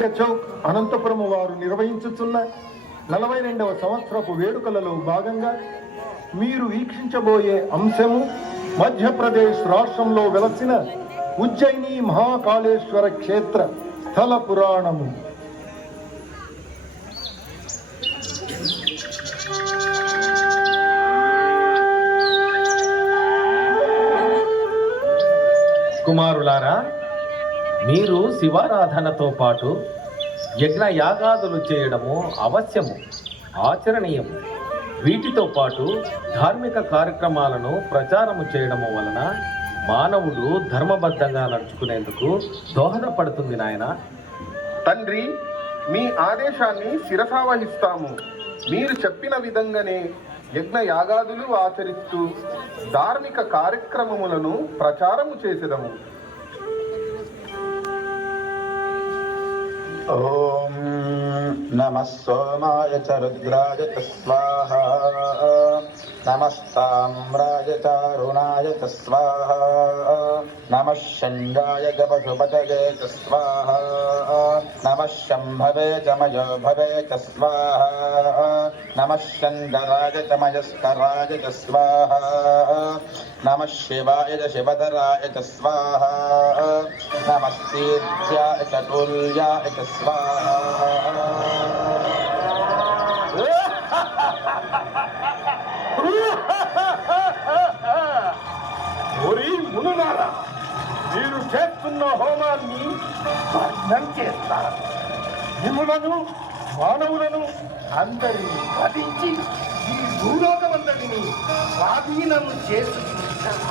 చౌక్ అనంతపురము వారు నిర్వహించుతున్న 42వ సంవత్సరపు వేడుకలలో భాగంగా మీరు వీక్షించబోయే అంశము మధ్యప్రదేశ్ రాష్ట్రంలో వెలసిన ఉజ్జయిని మహాకాళేశ్వర క్షేత్ర స్థల పురాణము. కుమారులారా, మీరు శివారాధనతో పాటు యజ్ఞ యాగాదులు చేయడము అవశ్యము, ఆచరణీయము. వీటితో పాటు ధార్మిక కార్యక్రమాలను ప్రచారము చేయడము వలన మానవుడు ధర్మబద్ధంగా నడుచుకునేందుకు దోహదపడుతుంది. నాయన తండ్రి, మీ ఆదేశాన్ని శిరసావహిస్తాము. మీరు చెప్పిన విధంగానే యజ్ఞ యాగాదులు ఆచరిస్తూ ధార్మిక కార్యక్రమములను ప్రచారము చేసేదము. ఓం నమః సోమాయ చ రుద్రాయ చ స్వాహా, నమస్తామ్రాయ చ అరుణాయ చ స్వాహా, నమః శంగాయ చ పశుపతయే చ స్వాహా, నమః శంభవే చ మయోభవే చ స్వాహా, నమః శంకరాయ చ మయస్కరాయ చ స్వాహా, నమః శివాయ చ శివధరాయ చ స్వాహా, నమస్తేజ్యాయ చ తుల్యాయ చ స్వాహా. ఓరి మునులారా, మీరు చేస్తున్న హోమాన్ని భగ్నం చేస్తారు. నిములను మానవులను అందరినీ వధించి ఈ భూలోకమంతటిని స్వాధీనం చేసుకుంటారు.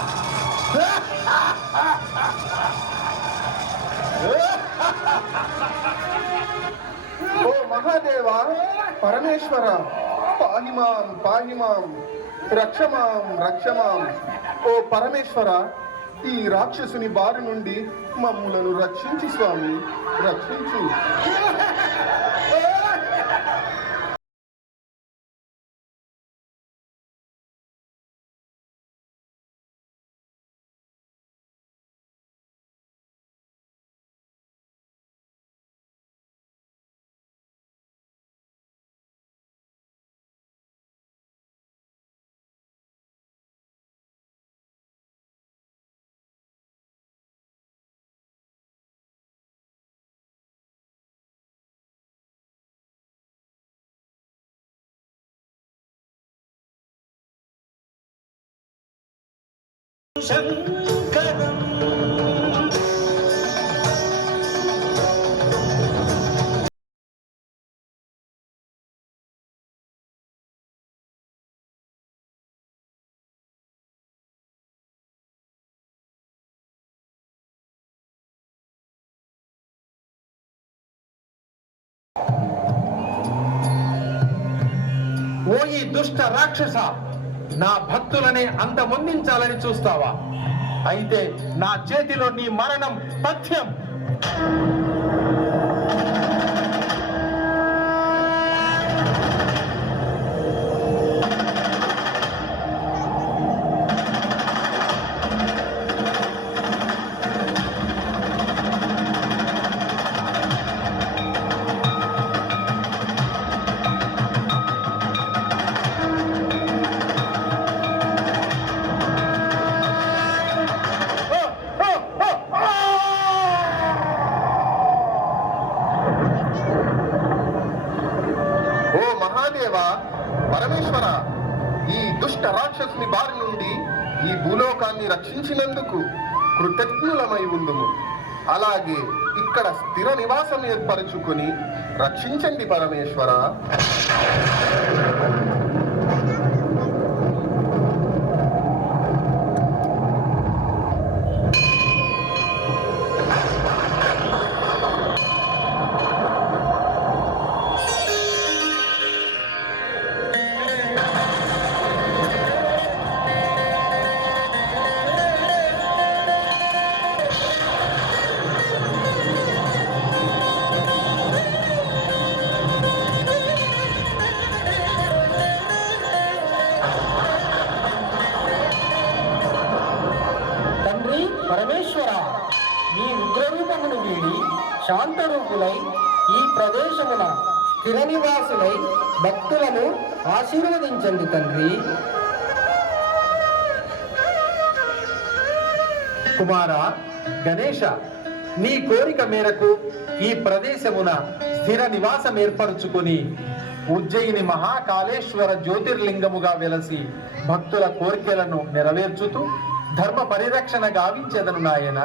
ఓ మహాదేవ, పరమేశ్వర, పాహిమాం పాహిమాం, రక్షమాం రక్షమాం. ఓ పరమేశ్వర, ఈ రాక్షసుని బారి నుండి మమ్ములను రక్షించు స్వామి, రక్షించు. శంకరం ఓ ఈ దుష్ట రాక్షస, నా భక్తులనే అంతమొందించాలని చూస్తావా? అయితే నా చేతిలో నీ మరణం తథ్యం. పరమేశ్వర, ఈ దుష్ట రాక్షసుని బారి నుండి ఈ భూలోకాన్ని రక్షించినందుకు కృతజ్ఞులమై ఉందుము. అలాగే ఇక్కడ స్థిర నివాసం ఏర్పరచుకొని రక్షించండి పరమేశ్వర. పరమేశ్వర, మీ ఉగ్రరూపమును వీడి శాంతరూపులై ఈ ప్రదేశమున స్థిర నివాసులై భక్తులను ఆశీర్వదించండి తండ్రి. కుమార గణేశ, నీ కోరిక మేరకు ఈ ప్రదేశమున స్థిర నివాసం ఏర్పరచుకుని ఉజ్జయిని మహాకాళేశ్వర జ్యోతిర్లింగముగా వెలసి భక్తుల కోరికలను నెరవేర్చుతూ ధర్మ పరిరక్షణ గావించెదను నాయన.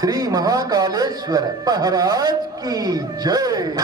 శ్రీ మహాకాళేశ్వర మహారాజ్ की जय.